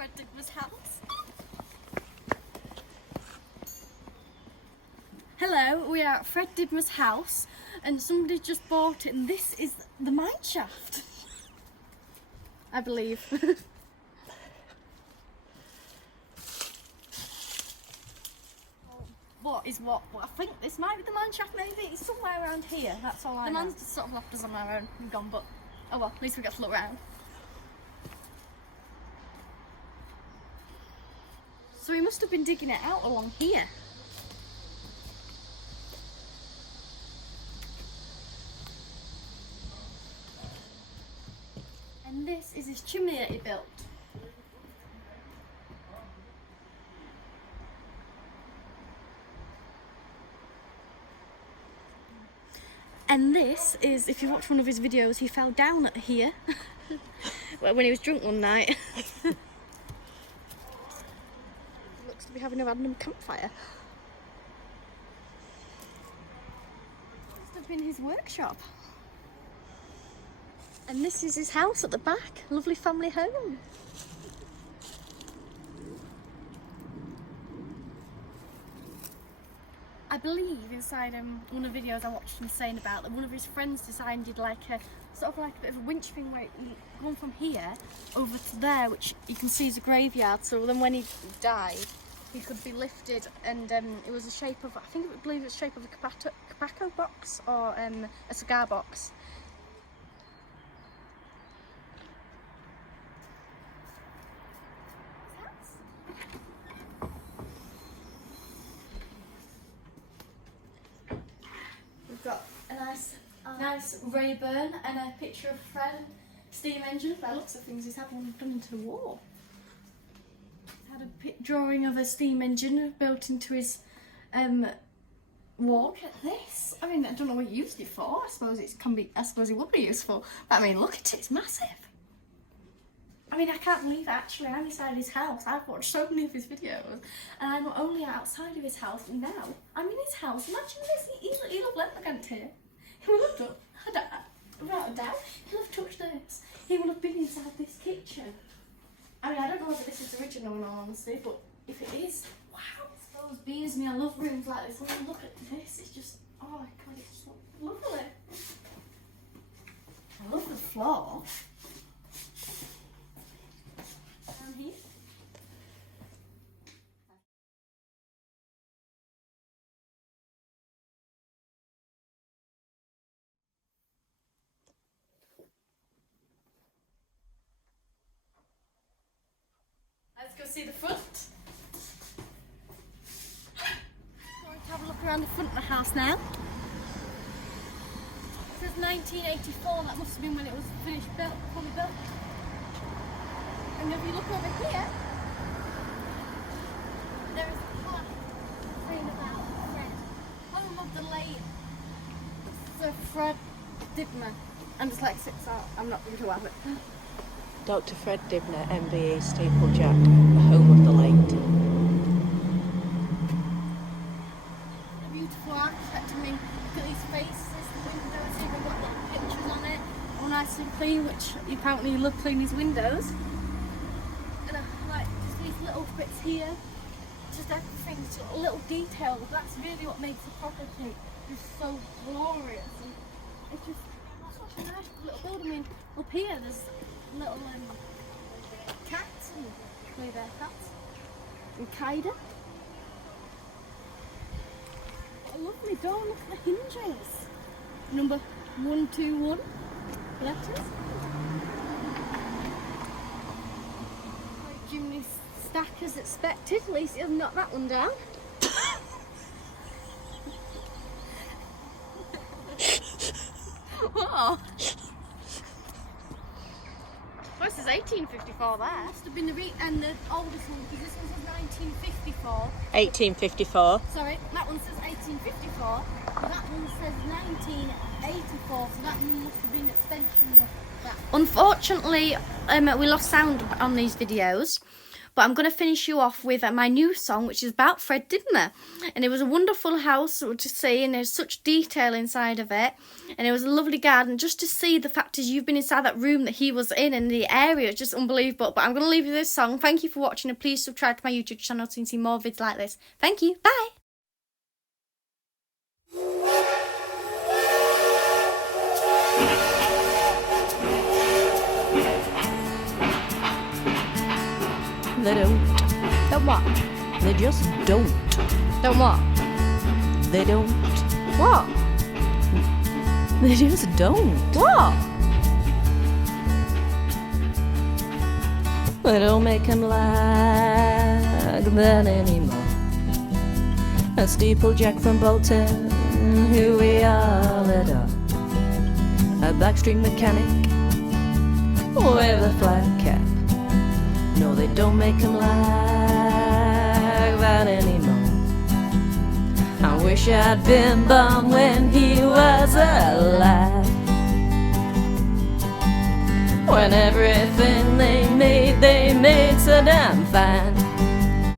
Fred Dibnah's house. Hello, we are at Fred Dibnah's house and somebody just bought it and this is the mineshaft. I believe. What is what? Well, I think this might be the mineshaft, maybe. It's somewhere around here, that's all I know. The man's just sort of left us on our own and gone, but oh well, at least we got to look around. So he must have been digging it out along here. And this is his chimney that he built. And this is, if you watch one of his videos, he fell down at here when he was drunk one night. He looks to be having a random campfire. Must have been his workshop. And this is his house at the back, lovely family home. I believe inside one of the videos I watched him saying about that one of his friends designed like a sort of like a bit of a winch thing where you gone from here over to there, which you can see is a graveyard. So then when he died, he could be lifted, and it was the shape of, I believe it was the shape of a tobacco box or a cigar box. We've got a nice Rayburn and a picture of Fred steam engine. By the looks of things, he's had one done into the wall. He's had a drawing of a steam engine built into his wall. Look at this. I mean, I don't know what you used it for. I suppose it would be useful. But I mean, look at it. It's massive. I mean, I can't believe actually I'm inside his house. I've watched so many of his videos, and I'm only outside of his house, and now I'm in his house. Imagine this, he'll have left the gant here. He will have done, without a doubt, he'll have touched this. He will have been inside this kitchen. I mean, I don't know whether this is original in all honesty, but if it is, wow, those beers me. I love rooms like this. When I look at this, it's just, oh my god, it's so lovely. I love the floor. Here. Let's go see the front. Going to have a look around the front of the house now. It says 1984, that must have been when it was finished fully built. And if you look over here, there is a plaque saying about Fred, home of the late Sir Fred Dibnah. I'm dyslexic, so I'm not going to have it. Dr. Fred Dibnah, MBE, Steeplejack, the home of the late. A beautiful architect. I mean, look at these faces, the windows, even got little pictures on it, all nice and clean, which apparently you love cleaning his windows. Like just these little bits here, just everything, just little details. That's really what makes the property just so glorious. And it's just such a nice little building. I mean, up here there's little cats and blue bear cats and Kaida. What a lovely door. Look at the hinges. Number 121 letters. Chimney stack as expected, at least he hasn't knocked that one down. What? Well, this is 1854 there. Must have been the and the oldest one, because this one says 1954. 1854. Sorry, that one says 1854, but that one says 1984, so that one must have been an extension of that. Unfortunately, we lost sound on these videos, but But I'm going to finish you off with my new song, which is about Fred Dibnah. And it was a wonderful house to see, and there's such detail inside of it. And it was a lovely garden. Just to see the fact is you've been inside that room that he was in, and the area, it's just unbelievable. But I'm going to leave you this song. Thank you for watching, and please subscribe to my YouTube channel so you can see more vids like this. Thank you. Bye. They don't. Don't what? They just don't. Don't what? They don't. What? They just don't. What? They don't make him like that anymore. A steeplejack from Bolton, who we all adore. A backstreet mechanic with a flat cap. No, they don't make him like that anymore. I wish I'd been born when he was alive, when everything they made so damn fine.